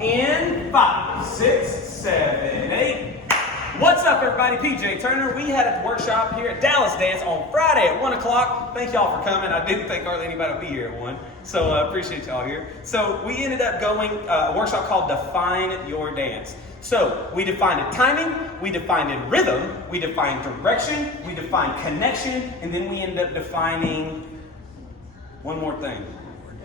In 5, 6, 7, 8. What's up, everybody? PJ Turner. We had a workshop here at Dallas Dance on Friday at 1 o'clock. Thank y'all for coming. I didn't think hardly anybody would be here at 1, so I appreciate y'all here. So we ended up going a workshop called Define Your Dance. So we defined timing, we defined rhythm, we defined direction, we defined connection, and then we ended up defining one more thing.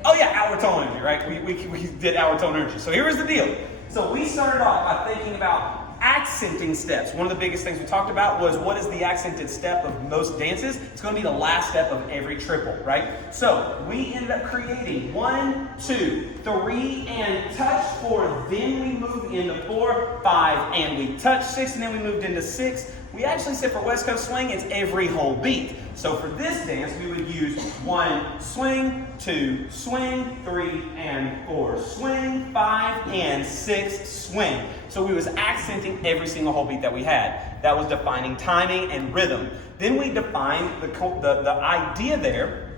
Oh yeah, hour tone energy, right? We did hour tone energy. So here was the deal. So we started off by thinking about accenting steps. One of the biggest things we talked about was what is the accented step of most dances? It's going to be the last step of every triple, right? So we ended up creating 1, 2, 3, and touch 4. Then we moved into 4, 5, and we touched 6, and then we moved into 6. We actually said for West Coast swing, it's every whole beat. So for this dance, we would use 1 swing, 2 swing, 3 and 4 swing, 5 and 6 swing. So we was accenting every single whole beat that we had. That was defining timing and rhythm. Then we defined the idea there,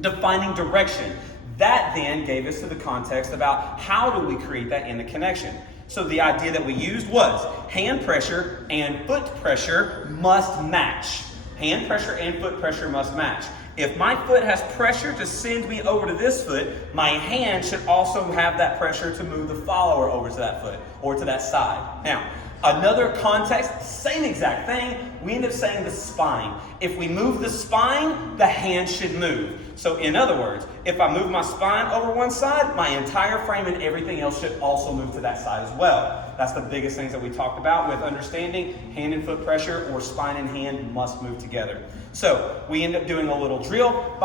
defining direction. That then gave us to the context about how do we create that in the connection. So the idea that we used was hand pressure and foot pressure must match. Hand pressure and foot pressure must match. If my foot has pressure to send me over to this foot, my hand should also have that pressure to move the follower over to that foot or to that side. Now, another context, same exact thing, we end up saying the spine. If we move the spine, the hand should move. So in other words, if I move my spine over one side, my entire frame and everything else should also move to that side as well. That's the biggest things that we talked about with understanding hand and foot pressure or spine and hand must move together. So we end up doing a little drill.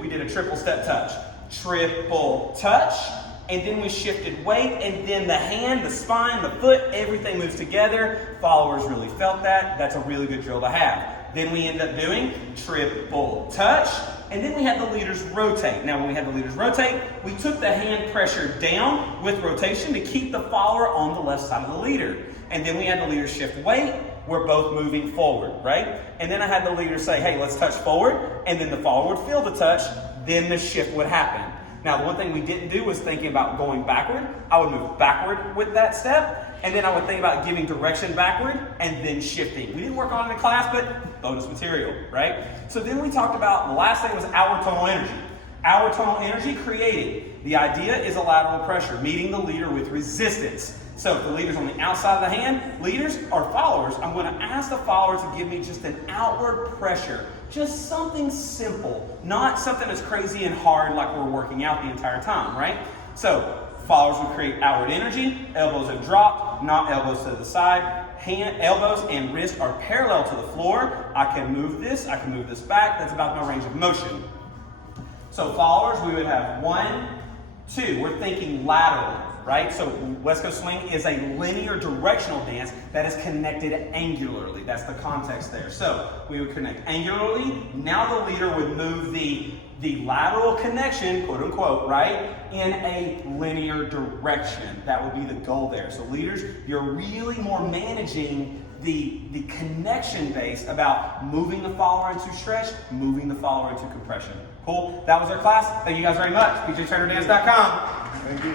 We did a triple step touch. Triple touch. And then we shifted weight, and then the hand, the spine, the foot, everything moves together. Followers really felt that. That's a really good drill to have. Then we end up doing triple touch, and then we had the leaders rotate. Now when we had the leaders rotate, we took the hand pressure down with rotation to keep the follower on the left side of the leader. And then we had the leaders shift weight. We're both moving forward, right? And then I had the leader say, hey, let's touch forward, and then the follower would feel the touch, then the shift would happen. Now, the one thing we didn't do was thinking about going backward. I would move backward with that step, and then I would think about giving direction backward and then shifting. We didn't work on it in class, but bonus material, right? So then we talked about, the last thing was hour tonal energy. Hour tonal energy created. The idea is a lateral pressure, meeting the leader with resistance. So if the leader's on the outside of the hand, leaders or followers, I'm going to ask the follower to give me just an outward pressure. Just something simple, not something that's crazy and hard like we're working out the entire time, right? So followers would create outward energy, elbows are dropped, not elbows to the side. Elbows and wrists are parallel to the floor. I can move this back. That's about my range of motion. So followers, we would have 1, 2. We're thinking laterally, right? So West Coast swing is a linear directional dance that is connected angularly. That's the context there. So we would connect angularly. Now the leader would move the lateral connection, quote unquote, right, in a linear direction. That would be the goal there. So leaders, you're really more managing the connection base about moving the follower into stretch, moving the follower into compression. Cool? That was our class. Thank you guys very much. PJTurnerDance.com. Thank you.